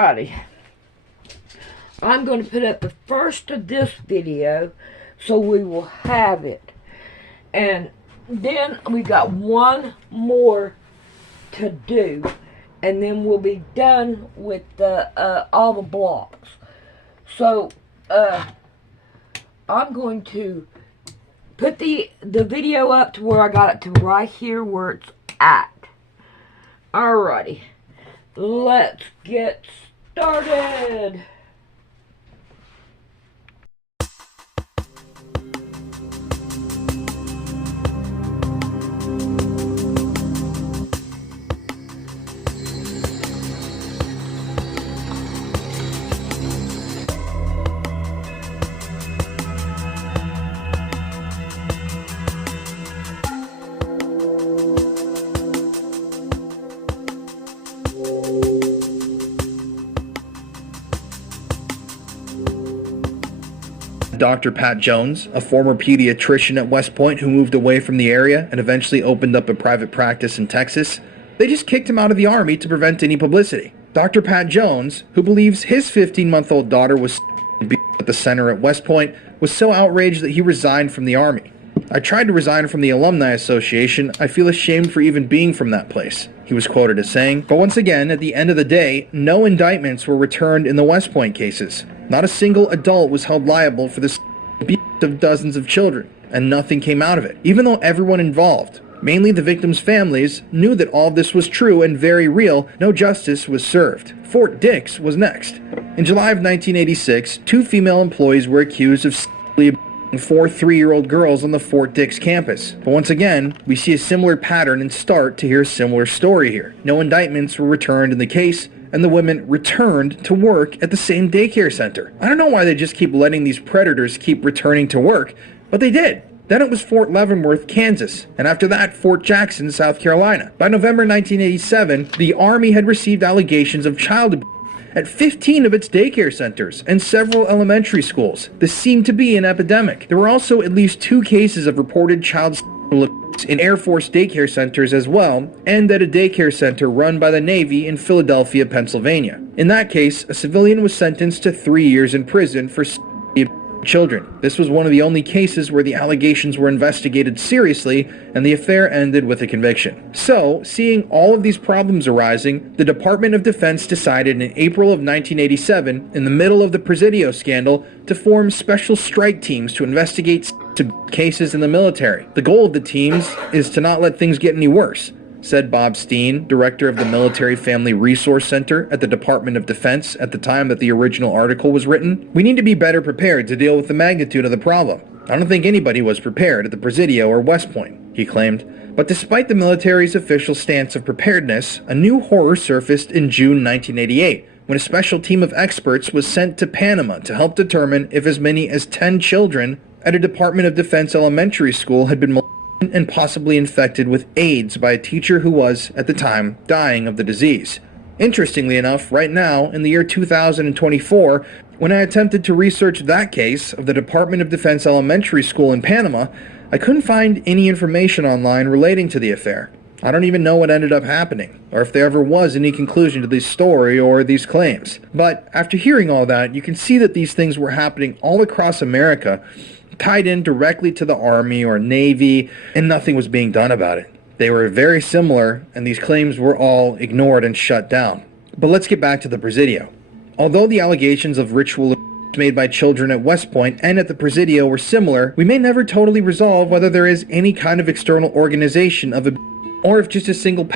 Alrighty. I'm going to put up the first of this video so we will have it. And then we got one more to do. And then we'll be done with all the blocks. So, I'm going to put the video up to where I got it to right here where it's at. Alrighty. Let's get started. Dr. Pat Jones, a former pediatrician at West Point who moved away from the area and eventually opened up a private practice in Texas, they just kicked him out of the Army to prevent any publicity. Dr. Pat Jones, who believes his 15-month-old daughter was at the center at West Point, was so outraged that he resigned from the Army. "I tried to resign from the Alumni Association. I feel ashamed for even being from that place," he was quoted as saying. But once again, at the end of the day, no indictments were returned in the West Point cases. Not a single adult was held liable for the abuse of dozens of children, and nothing came out of it, even though everyone involved, mainly the victims' families, knew that all this was true and very real. No justice was served. Fort Dix was next. In July of 1986, 2 female employees were accused of sexually abusing 4 3-year-old girls on the Fort Dix campus. But once again, we see a similar pattern and start to hear a similar story here. No indictments were returned in the case, and the women returned to work at the same daycare center. I don't know why they just keep letting these predators keep returning to work, but they did. Then it was Fort Leavenworth, Kansas, and after that, Fort Jackson, South Carolina. By November 1987, the Army had received allegations of child abuse at 15 of its daycare centers and several elementary schools. This seemed to be an epidemic. There were also at least 2 cases of reported child sexual abuse in Air Force daycare centers as well, and at a daycare center run by the Navy in Philadelphia, Pennsylvania. In that case, a civilian was sentenced to 3 years in prison for sexually abusing children. This was one of the only cases where the allegations were investigated seriously, and the affair ended with a conviction. So, seeing all of these problems arising, the Department of Defense decided in April of 1987, in the middle of the Presidio scandal, to form special strike teams to investigate cases in the military. The goal of the teams is to not let things get any worse, said Bob Steen, director of the Military Family Resource Center at the Department of Defense at the time that the original article was written. "We need to be better prepared to deal with the magnitude of the problem. I don't think anybody was prepared at the Presidio or West Point," he claimed. But despite the military's official stance of preparedness, a new horror surfaced in June 1988, when a special team of experts was sent to Panama to help determine if as many as 10 children at a Department of Defense elementary school had been molested and possibly infected with AIDS by a teacher who was, at the time, dying of the disease. Interestingly enough, right now, in the year 2024, when I attempted to research that case of the Department of Defense elementary school in Panama, I couldn't find any information online relating to the affair. I don't even know what ended up happening, or if there ever was any conclusion to this story or these claims. But after hearing all that, you can see that these things were happening all across America, tied in directly to the Army or Navy, and nothing was being done about it. They were very similar, and these claims were all ignored and shut down. But let's get back to the Presidio. Although the allegations of ritual abuse made by children at West Point and at the Presidio were similar, we may never totally resolve whether there is any kind of external organization of abuse, or if just a single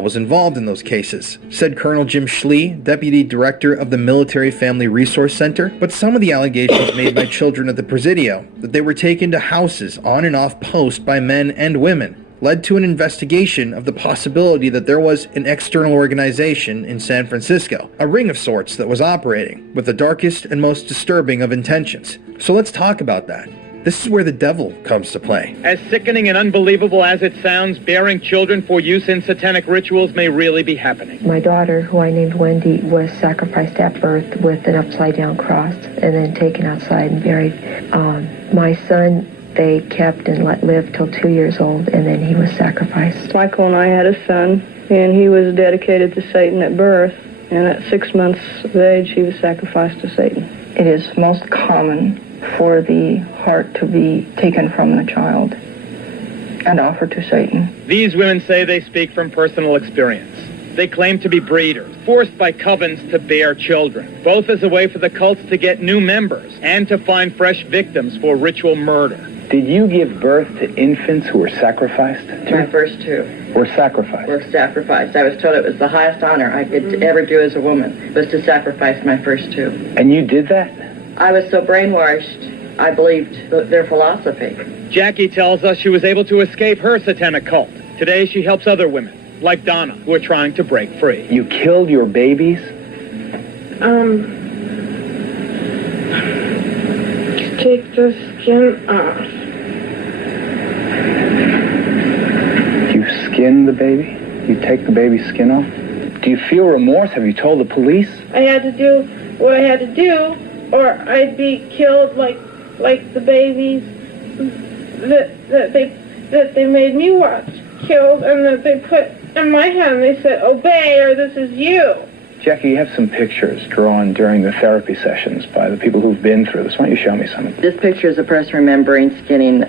was involved in those cases, said Colonel Jim Schley, Deputy Director of the Military Family Resource Center. But some of the allegations made by children at the Presidio, that they were taken to houses on and off post by men and women, led to an investigation of the possibility that there was an external organization in San Francisco, a ring of sorts that was operating, with the darkest and most disturbing of intentions. So let's talk about that. This is where the devil comes to play. As sickening and unbelievable as it sounds, bearing children for use in satanic rituals may really be happening. My daughter, who I named Wendy, was sacrificed at birth with an upside-down cross and then taken outside and buried. My son, they kept and let live till 2 years old, and then he was sacrificed. Michael and I had a son, and he was dedicated to Satan at birth. and at 6 months of age, he was sacrificed to Satan. It is most common for the heart to be taken from the child and offered to Satan. These women say they speak from personal experience. They claim to be breeders, forced by covens to bear children, both as a way for the cults to get new members and to find fresh victims for ritual murder. Did you give birth to infants who were sacrificed? My first two Were sacrificed? were sacrificed. I was told it was the highest honor I could ever do as a woman, was to sacrifice my first two. And you did that? I was so brainwashed, I believed their philosophy. Jackie tells us she was able to escape her satanic cult. Today she helps other women, like Donna, who are trying to break free. You killed your babies? Take the skin off. You skin the baby? You take the baby's skin off? Do you feel remorse? Have you told the police? I had to do what I had to do, or I'd be killed like the babies that they made me watch killed, and that they put in my hand. They said, "Obey, or this is you." Jackie, you have some pictures drawn during the therapy sessions by the people who've been through this. Why don't you show me some of them? This picture is a person remembering skinning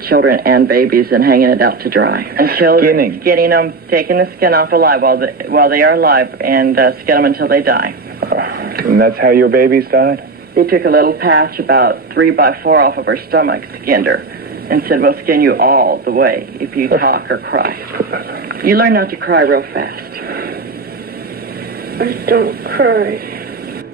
children and babies and hanging it out to dry. And Skinning? Skinning them, taking the skin off alive while they are alive, and skin them until they die. And that's how your babies died? They took a little patch about 3 by 4 off of her stomach, skinned her, and said, "We'll skin you all the way if you talk or cry." You learn not to cry real fast. I don't cry.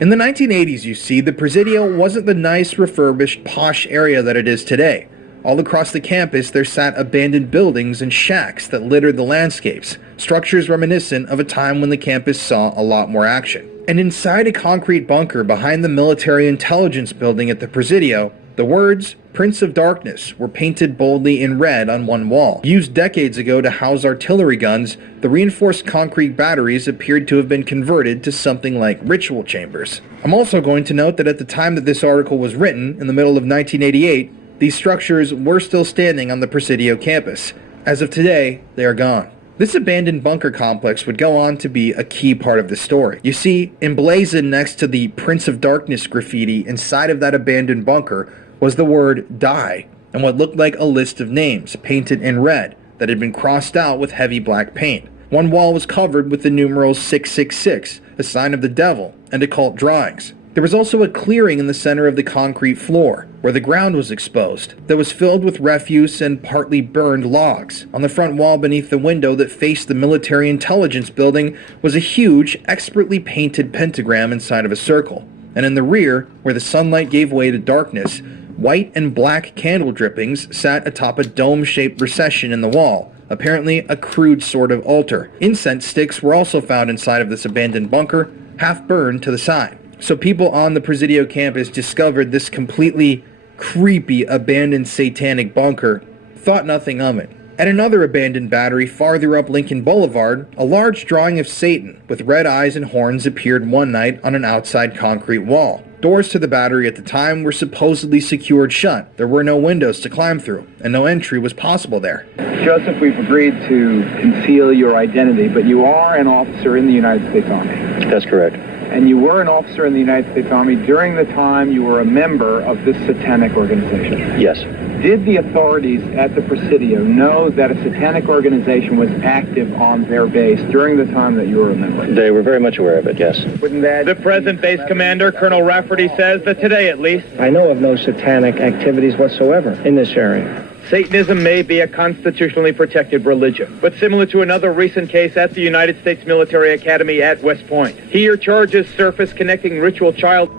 In the 1980s, you see, the Presidio wasn't the nice, refurbished, posh area that it is today. All across the campus, there sat abandoned buildings and shacks that littered the landscapes, structures reminiscent of a time when the campus saw a lot more action. And inside a concrete bunker behind the military intelligence building at the Presidio, the words "Prince of Darkness" were painted boldly in red on one wall. Used decades ago to house artillery guns, the reinforced concrete batteries appeared to have been converted to something like ritual chambers. I'm also going to note that at the time that this article was written, in the middle of 1988, these structures were still standing on the Presidio campus. As of today, they are gone. This abandoned bunker complex would go on to be a key part of the story. You see, emblazoned next to the Prince of Darkness graffiti inside of that abandoned bunker was the word "die" and what looked like a list of names painted in red that had been crossed out with heavy black paint. One wall was covered with the numerals 666, a sign of the devil, and occult drawings. There was also a clearing in the center of the concrete floor, where the ground was exposed, that was filled with refuse and partly burned logs. On the front wall beneath the window that faced the military intelligence building was a huge, expertly painted pentagram inside of a circle. And in the rear, where the sunlight gave way to darkness, white and black candle drippings sat atop a dome-shaped recession in the wall, apparently a crude sort of altar. Incense sticks were also found inside of this abandoned bunker, half burned to the side. So people on the Presidio campus discovered this completely creepy abandoned satanic bunker, thought nothing of it. At another abandoned battery farther up Lincoln Boulevard, a large drawing of Satan with red eyes and horns appeared one night on an outside concrete wall. Doors to the battery at the time were supposedly secured shut. There were no windows to climb through, and no entry was possible there. Joseph, we've agreed to conceal your identity, but you are an officer in the United States Army. That's correct. And you were an officer in the United States Army during the time you were a member of this satanic organization. Yes. Did the authorities at the Presidio know that a satanic organization was active on their base during the time that you were a member? They were very much aware of it, yes. Wouldn't that... The present base commander, Colonel Rafferty, says that today at least, I know of no satanic activities whatsoever in this area. Satanism may be a constitutionally protected religion, but similar to another recent case at the United States Military Academy at West Point. Here, charges surface connecting ritual child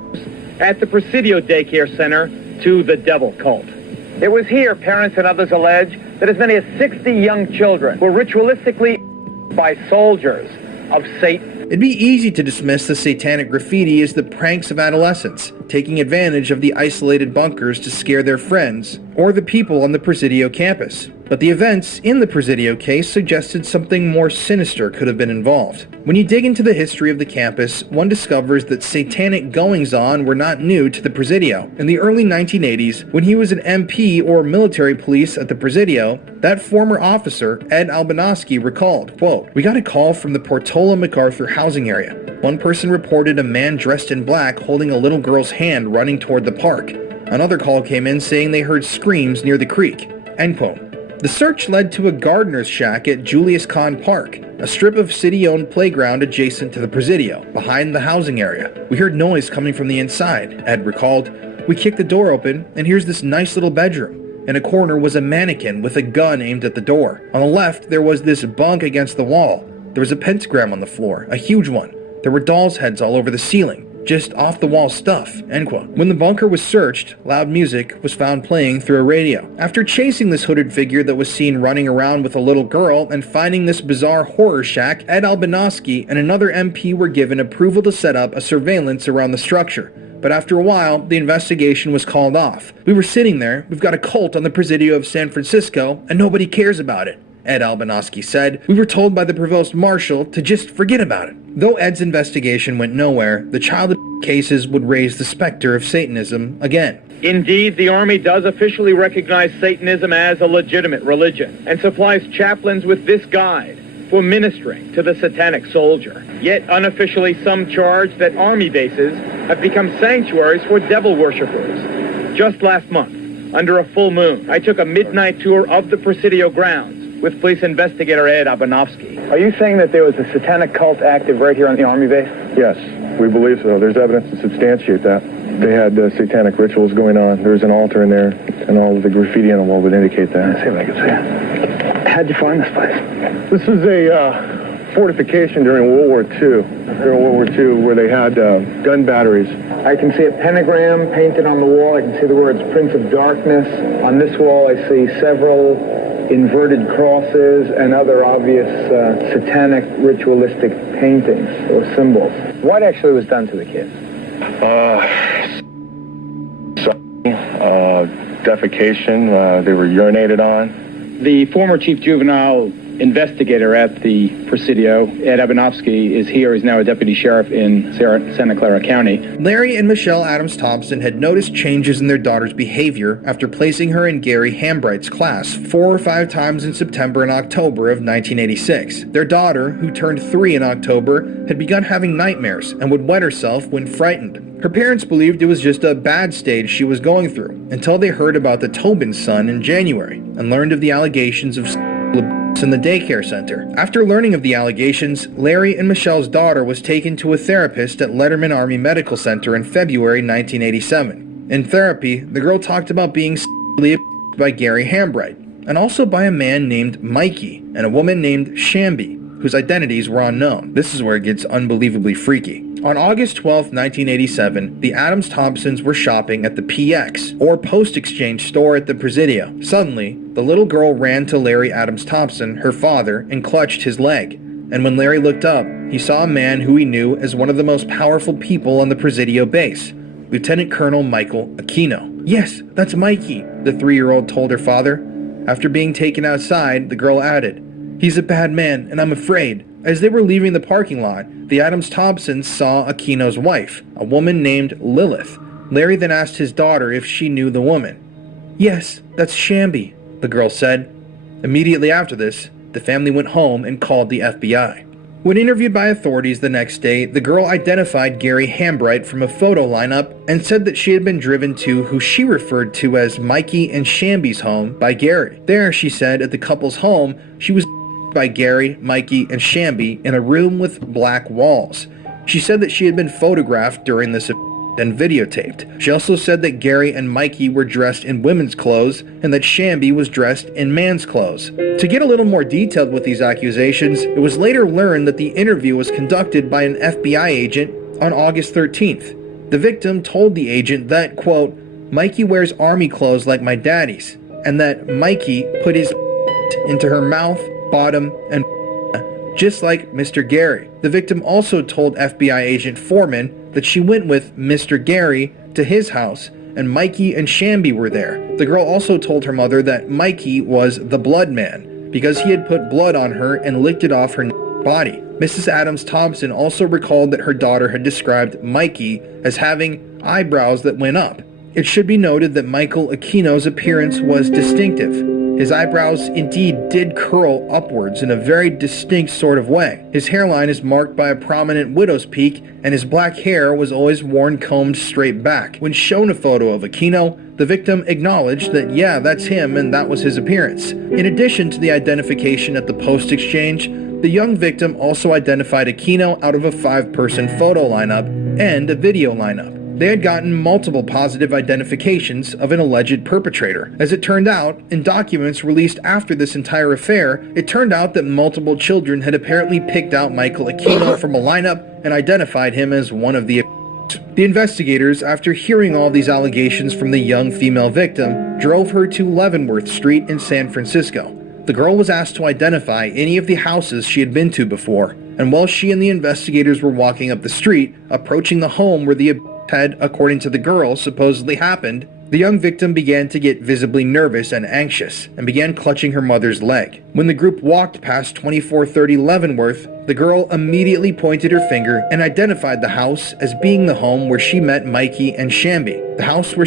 at the Presidio Daycare Center to the devil cult. It was here, parents and others allege, that as many as 60 young children were ritualistically by soldiers of Satan. It'd be easy to dismiss the satanic graffiti as the pranks of adolescents, taking advantage of the isolated bunkers to scare their friends, or the people on the Presidio campus. But the events in the Presidio case suggested something more sinister could have been involved. When you dig into the history of the campus, one discovers that satanic goings-on were not new to the Presidio. In the early 1980s, when he was an MP or military police at the Presidio, that former officer, Ed Albanoski, recalled, quote, "We got a call from the Portola MacArthur housing area. One person reported a man dressed in black holding a little girl's hand running toward the park. Another call came in saying they heard screams near the creek. End quote. The search led to a gardener's shack at Julius Kahn Park, a strip of city-owned playground adjacent to the Presidio, behind the housing area. We heard noise coming from the inside, Ed recalled. We kicked the door open, and here's this nice little bedroom. In a corner was a mannequin with a gun aimed at the door. On the left, there was this bunk against the wall. There was a pentagram on the floor, a huge one. There were dolls' heads all over the ceiling. Just off-the-wall stuff, end quote. When the bunker was searched, loud music was found playing through a radio. After chasing this hooded figure that was seen running around with a little girl and finding this bizarre horror shack, Ed Albanowski and another MP were given approval to set up a surveillance around the structure. But after a while, the investigation was called off. We were sitting there, we've got a cult on the Presidio of San Francisco, and nobody cares about it, Ed Albanowski said. We were told by the provost marshal to just forget about it. Though Ed's investigation went nowhere, the child cases would raise the specter of Satanism again. Indeed, the Army does officially recognize Satanism as a legitimate religion and supplies chaplains with this guide for ministering to the satanic soldier. Yet unofficially, some charge that Army bases have become sanctuaries for devil worshippers. Just last month, under a full moon, I took a midnight tour of the Presidio grounds with police investigator Ed Albanowski. Are you saying that there was a satanic cult active right here on the Army base? Yes, we believe so. There's evidence to substantiate that. They had satanic rituals going on. There's an altar in there, and all of the graffiti on the wall would indicate that. Let's see if I can see it. How'd you find this place? This was a fortification during World War II. During World War II, where they had gun batteries. I can see a pentagram painted on the wall. I can see the words Prince of Darkness. On this wall, I see several inverted crosses and other obvious satanic ritualistic paintings or symbols. What actually was done to the kids? Defecation. They were urinated on. The former chief juvenile investigator at the Presidio, Ed Albanowski, is here. He's now a deputy sheriff in Santa Clara County. Larry and Michelle Adams Thompson had noticed changes in their daughter's behavior after placing her in Gary Hambright's class 4 or 5 times in September and October of 1986. Their daughter, who turned 3 in October, had begun having nightmares and would wet herself when frightened. Her parents believed it was just a bad stage she was going through, until they heard about the Tobin son in January and learned of the allegations of in the daycare center. After learning of the allegations, Larry and Michelle's daughter was taken to a therapist at Letterman Army Medical Center in February 1987. In therapy, the girl talked about being abused by Gary Hambright, and also by a man named Mikey and a woman named Shamby, whose identities were unknown. This is where it gets unbelievably freaky. On August 12, 1987, the Adams Thompsons were shopping at the PX, or Post Exchange store at the Presidio. Suddenly, the little girl ran to Larry Adams Thompson, her father, and clutched his leg. And when Larry looked up, he saw a man who he knew as one of the most powerful people on the Presidio base, Lieutenant Colonel Michael Aquino. Yes, that's Mikey, the 3-year-old told her father. After being taken outside, the girl added, "He's a bad man, and I'm afraid." As they were leaving the parking lot, the Adams Thompsons saw Aquino's wife, a woman named Lilith. Larry then asked his daughter if she knew the woman. "Yes, that's Shamby," the girl said. Immediately after this, the family went home and called the FBI. When interviewed by authorities the next day, the girl identified Gary Hambright from a photo lineup and said that she had been driven to who she referred to as Mikey and Shamby's home by Gary. There, she said, at the couple's home, she was by Gary, Mikey, and Shamby in a room with black walls. She said that she had been photographed during this and videotaped. She also said that Gary and Mikey were dressed in women's clothes and that Shamby was dressed in man's clothes. To get a little more detailed with these accusations, it was later learned that the interview was conducted by an FBI agent on August 13th. The victim told the agent that, quote, "Mikey wears army clothes like my daddy's," and that Mikey put his into her mouth, bottom, and just like Mr. Gary. The victim also told FBI agent Foreman that she went with Mr. Gary to his house and Mikey and Shamby were there. The girl also told her mother that Mikey was the blood man because he had put blood on her and licked it off her body. Mrs. Adams Thompson also recalled that her daughter had described Mikey as having eyebrows that went up. It should be noted that Michael Aquino's appearance was distinctive. His eyebrows indeed did curl upwards in a very distinct sort of way. His hairline is marked by a prominent widow's peak, and his black hair was always worn combed straight back. When shown a photo of Aquino, the victim acknowledged that yeah, that's him and that was his appearance. In addition to the identification at the post exchange, the young victim also identified Aquino out of a 5-person photo lineup and a video lineup. They had gotten multiple positive identifications of an alleged perpetrator. As it turned out, in documents released after this entire affair, it turned out that multiple children had apparently picked out Michael Aquino from a lineup and identified him as one of the The investigators, after hearing all these allegations from the young female victim, drove her to Leavenworth Street in San Francisco. The girl was asked to identify any of the houses she had been to before, and while she and the investigators were walking up the street, approaching the home where the had, according to the girl, supposedly happened, the young victim began to get visibly nervous and anxious, and began clutching her mother's leg. When the group walked past 2430 Leavenworth, the girl immediately pointed her finger and identified the house as being the home where she met Mikey and Shambi, the house where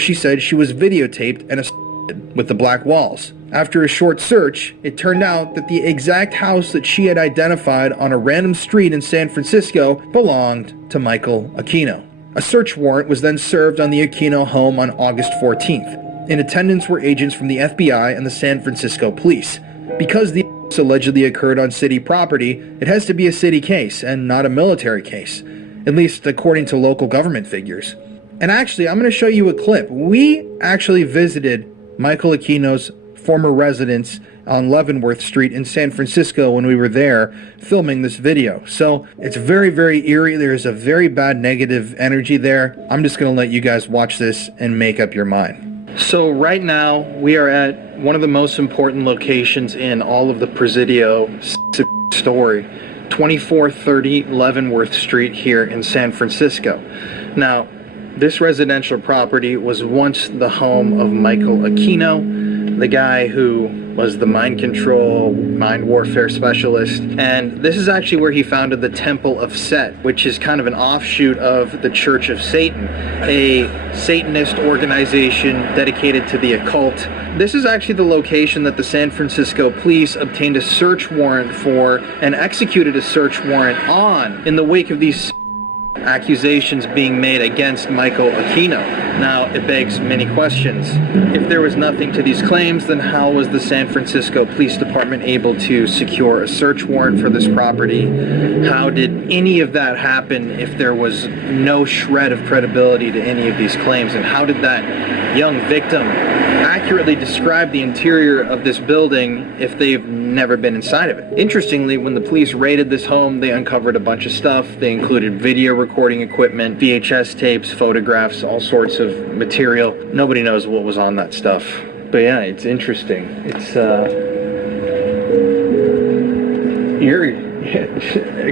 she said she was videotaped and assaulted, with the black walls. After a short search, it turned out that the exact house that she had identified on a random street in San Francisco belonged to Michael Aquino. A search warrant was then served on the Aquino home on August 14th. In attendance were agents from the FBI and the San Francisco police. Because the allegedly occurred on city property, it has to be a city case and not a military case, at least according to local government figures. And actually, I'm going to show you a clip. We actually visited Michael Aquino's former residence on Leavenworth Street in San Francisco when we were there filming this video. So it's very, very eerie. There's a very bad negative energy there. I'm just going to let you guys watch this and make up your mind. So right now we are at one of the most important locations in all of the Presidio story, 2430 Leavenworth Street here in San Francisco. Now, this residential property was once the home of Michael Aquino, the guy who was the mind control, mind warfare specialist. And this is actually where he founded the Temple of Set, which is kind of an offshoot of the Church of Satan, a Satanist organization dedicated to the occult. This is actually the location that the San Francisco police obtained a search warrant for and executed a search warrant on in the wake of these accusations being made against Michael Aquino. Now, it begs many questions. If there was nothing to these claims, then how was the San Francisco Police Department able to secure a search warrant for this property? How did any of that happen if there was no shred of credibility to any of these claims? And how did that young victim accurately describe the interior of this building if they've never been inside of it? Interestingly, when the police raided this home, they uncovered a bunch of stuff. They included video recording equipment, VHS tapes, photographs, all sorts of material. Nobody knows what was on that stuff. But yeah, it's interesting. It's eerie.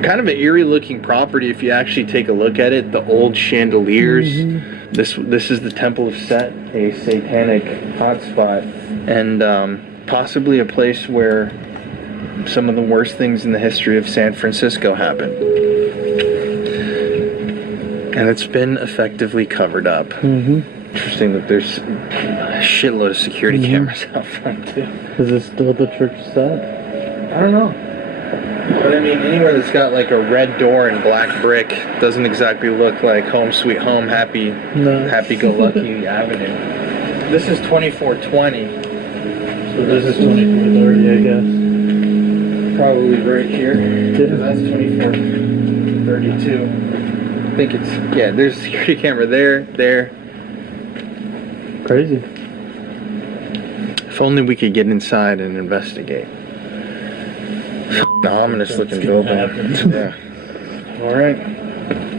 Kind of an eerie looking property if you actually take a look at it. The old chandeliers. Mm-hmm. This is the Temple of Set, a satanic hotspot, and possibly a place where some of the worst things in the history of San Francisco happened. And it's been effectively covered up. Mm-hmm. Interesting that there's a shitload of security cameras out front too. Is this still the Church of Set? I don't know. But I mean, anywhere that's got like a red door and black brick doesn't exactly look like home sweet home, happy-go-lucky avenue. This is 2420. So this is 2430, I guess. Probably right here. Yeah. That's 2432. I think it's, yeah, there's a security camera there. Crazy. If only we could get inside and investigate. Ominous looking building. Yeah. Alright.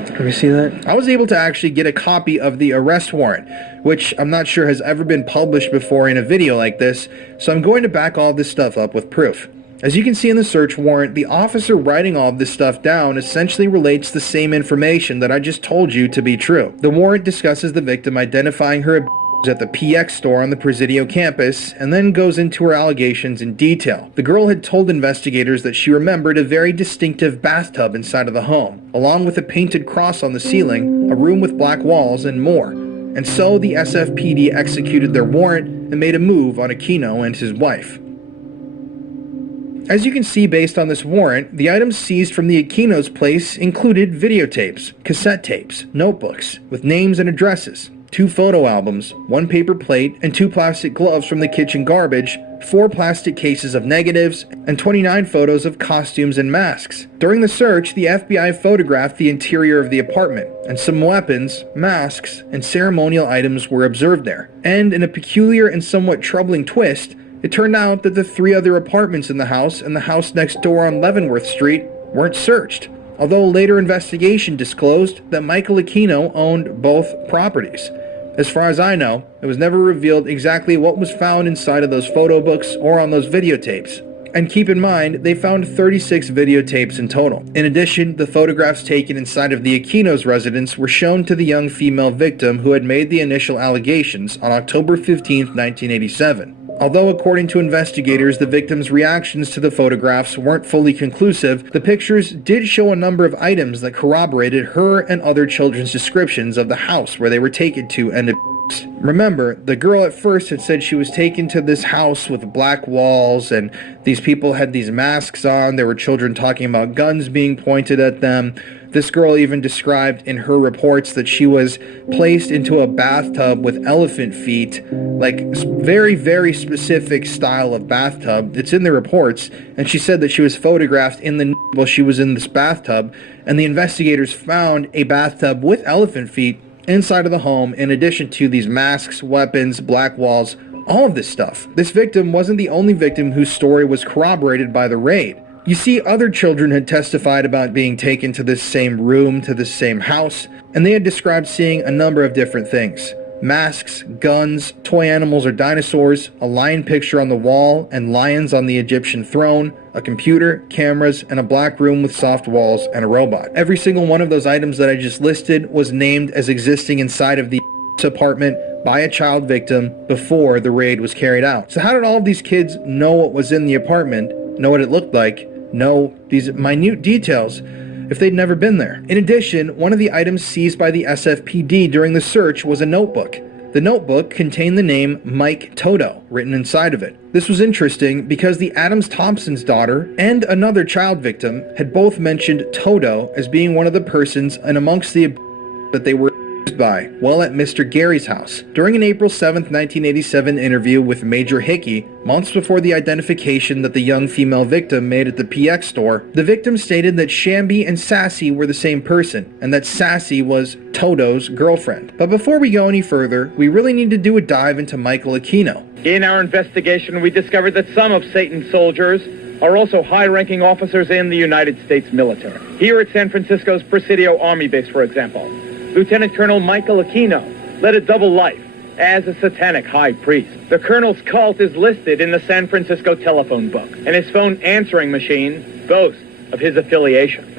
Let me see that. I was able to actually get a copy of the arrest warrant, which I'm not sure has ever been published before in a video like this, so I'm going to back all this stuff up with proof. As you can see in the search warrant, the officer writing all of this stuff down essentially relates the same information that I just told you to be true. The warrant discusses the victim identifying her at the PX store on the Presidio campus, and then goes into her allegations in detail. The girl had told investigators that she remembered a very distinctive bathtub inside of the home, along with a painted cross on the ceiling, a room with black walls, and more. And so the SFPD executed their warrant and made a move on Aquino and his wife. As you can see based on this warrant, the items seized from the Aquino's place included videotapes, cassette tapes, notebooks with names and addresses, 2 photo albums, 1 paper plate, and 2 plastic gloves from the kitchen garbage, 4 plastic cases of negatives, and 29 photos of costumes and masks. During the search, the FBI photographed the interior of the apartment, and some weapons, masks, and ceremonial items were observed there. And in a peculiar and somewhat troubling twist, it turned out that the 3 other apartments in the house and the house next door on Leavenworth Street weren't searched, although a later investigation disclosed that Michael Aquino owned both properties. As far as I know, it was never revealed exactly what was found inside of those photo books or on those videotapes. And keep in mind, they found 36 videotapes in total. In addition, the photographs taken inside of the Aquino's residence were shown to the young female victim who had made the initial allegations on October 15, 1987. Although according to investigators, the victim's reactions to the photographs weren't fully conclusive, the pictures did show a number of items that corroborated her and other children's descriptions of the house where they were taken to and abused. Remember, the girl at first had said she was taken to this house with black walls and these people had these masks on. There were children talking about guns being pointed at them. This girl even described in her reports that she was placed into a bathtub with elephant feet, like very, very specific style of bathtub. It's in the reports, and she said that she was photographed while she was in this bathtub, and the investigators found a bathtub with elephant feet inside of the home, in addition to these masks, weapons, black walls, all of this stuff. This victim wasn't the only victim whose story was corroborated by the raid. You see, other children had testified about being taken to this same room, to this same house, and they had described seeing a number of different things. Masks, guns, toy animals or dinosaurs, a lion picture on the wall, and lions on the Egyptian throne, a computer, cameras, and a black room with soft walls and a robot. Every single one of those items that I just listed was named as existing inside of the apartment by a child victim before the raid was carried out. So how did all of these kids know what was in the apartment, know what it looked like, know these minute details if they'd never been there? In addition, one of the items seized by the SFPD during the search was a notebook. The notebook contained the name Mike Toto written inside of it. This was interesting because the Adams Thompson's daughter and another child victim had both mentioned Toto as being one of the persons and amongst the that they were by while at Mr. Gary's house. During an April 7, 1987 interview with Major Hickey, months before the identification that the young female victim made at the PX store, the victim stated that Shambi and Sassy were the same person, and that Sassy was Toto's girlfriend. But before we go any further, we really need to do a dive into Michael Aquino. In our investigation, we discovered that some of Satan's soldiers are also high-ranking officers in the United States military. Here at San Francisco's Presidio Army Base, for example, Lieutenant Colonel Michael Aquino led a double life as a satanic high priest. The colonel's cult is listed in the San Francisco telephone book, and his phone answering machine boasts of his affiliation.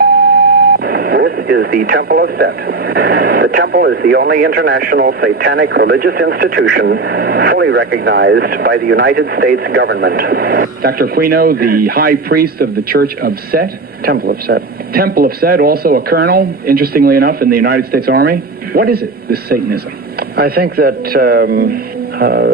This is the Temple of Set. The temple is the only international satanic religious institution fully recognized by the United States government. Dr. Aquino, the high priest of the Church of Set. Temple of Set. Temple of Set, also a colonel, interestingly enough, in the United States Army. What is it, this Satanism? I think that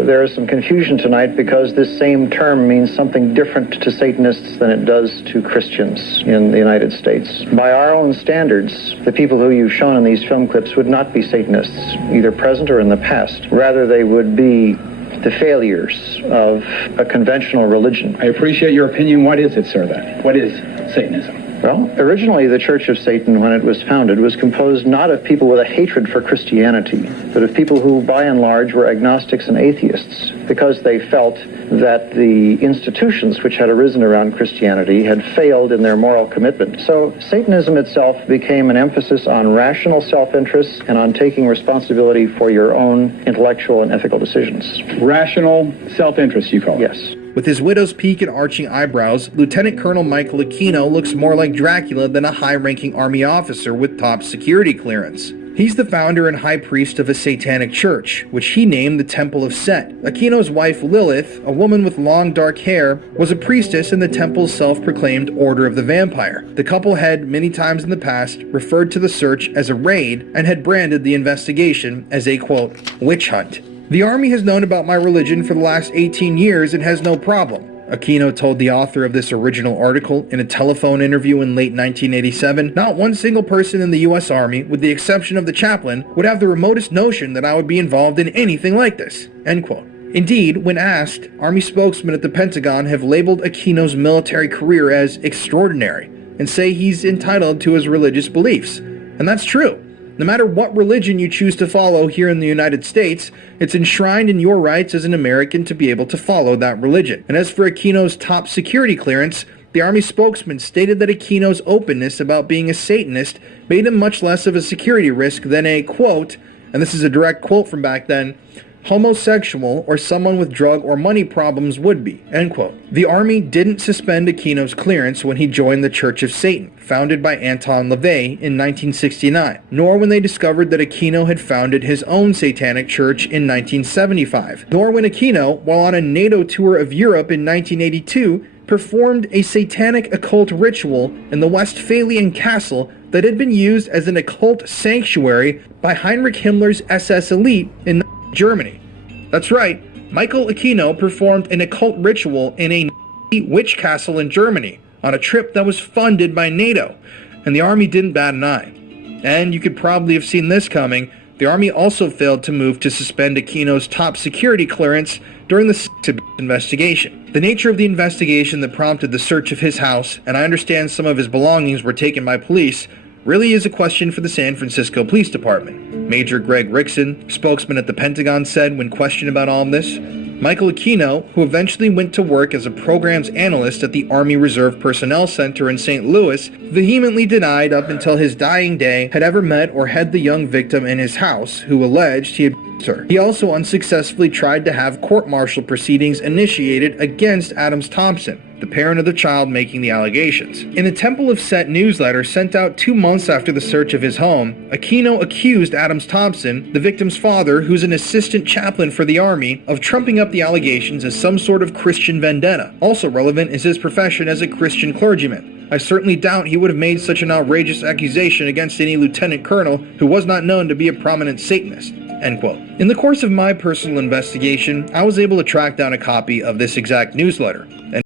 there is some confusion tonight because this same term means something different to Satanists than it does to Christians in the United States. By our own standards, the people who you've shown in these film clips would not be Satanists, either present or in the past. Rather, they would be the failures of a conventional religion. I appreciate your opinion. What is it, sir, then? What is Satanism? Well, originally the Church of Satan, when it was founded, was composed not of people with a hatred for Christianity, but of people who, by and large, were agnostics and atheists, because they felt that the institutions which had arisen around Christianity had failed in their moral commitment. So Satanism itself became an emphasis on rational self-interest and on taking responsibility for your own intellectual and ethical decisions. Rational self-interest, you call it? Yes. With his widow's peak and arching eyebrows, Lieutenant Colonel Michael Aquino looks more like Dracula than a high-ranking Army officer with top security clearance. He's the founder and high priest of a satanic church, which he named the Temple of Set. Aquino's wife Lilith, a woman with long dark hair, was a priestess in the temple's self-proclaimed Order of the Vampire. The couple had, many times in the past, referred to the search as a raid and had branded the investigation as a, quote, witch hunt. The Army has known about my religion for the last 18 years and has no problem, Aquino told the author of this original article in a telephone interview in late 1987. Not one single person in the U.S. Army, with the exception of the chaplain, would have the remotest notion that I would be involved in anything like this. End quote. Indeed, when asked, Army spokesmen at the Pentagon have labeled Aquino's military career as extraordinary and say he's entitled to his religious beliefs. And that's true. No matter what religion you choose to follow here in the United States, it's enshrined in your rights as an American to be able to follow that religion. And as for Aquino's top security clearance, the Army spokesman stated that Aquino's openness about being a Satanist made him much less of a security risk than a, quote, and this is a direct quote from back then, homosexual or someone with drug or money problems would be, end quote. The Army didn't suspend Aquino's clearance when he joined the Church of Satan, founded by Anton LaVey in 1969, nor when they discovered that Aquino had founded his own satanic church in 1975, nor when Aquino, while on a NATO tour of Europe in 1982, performed a satanic occult ritual in the Westphalian castle that had been used as an occult sanctuary by Heinrich Himmler's SS elite in Germany. That's right, Michael Aquino performed an occult ritual in a witch castle in Germany on a trip that was funded by NATO, and the Army didn't bat an eye. And you could probably have seen this coming. The Army also failed to move to suspend Aquino's top security clearance during the investigation. The nature of the investigation that prompted the search of his house, and I understand some of his belongings were taken by police, really is a question for the San Francisco Police Department. Major Greg Rickson, spokesman at the Pentagon, said when questioned about all of this, Michael Aquino, who eventually went to work as a programs analyst at the Army Reserve Personnel Center in St. Louis, vehemently denied up until his dying day had ever met or had the young victim in his house, who alleged he had her. He also unsuccessfully tried to have court-martial proceedings initiated against Adams Thompson, the parent of the child making the allegations. In the Temple of Set newsletter sent out 2 months after the search of his home, Aquino accused Adams Thompson, the victim's father, who's an assistant chaplain for the Army, of trumping up the allegations as some sort of Christian vendetta. Also relevant is his profession as a Christian clergyman. I certainly doubt he would have made such an outrageous accusation against any lieutenant colonel who was not known to be a prominent Satanist. End quote. In the course of my personal investigation, I was able to track down a copy of this exact newsletter.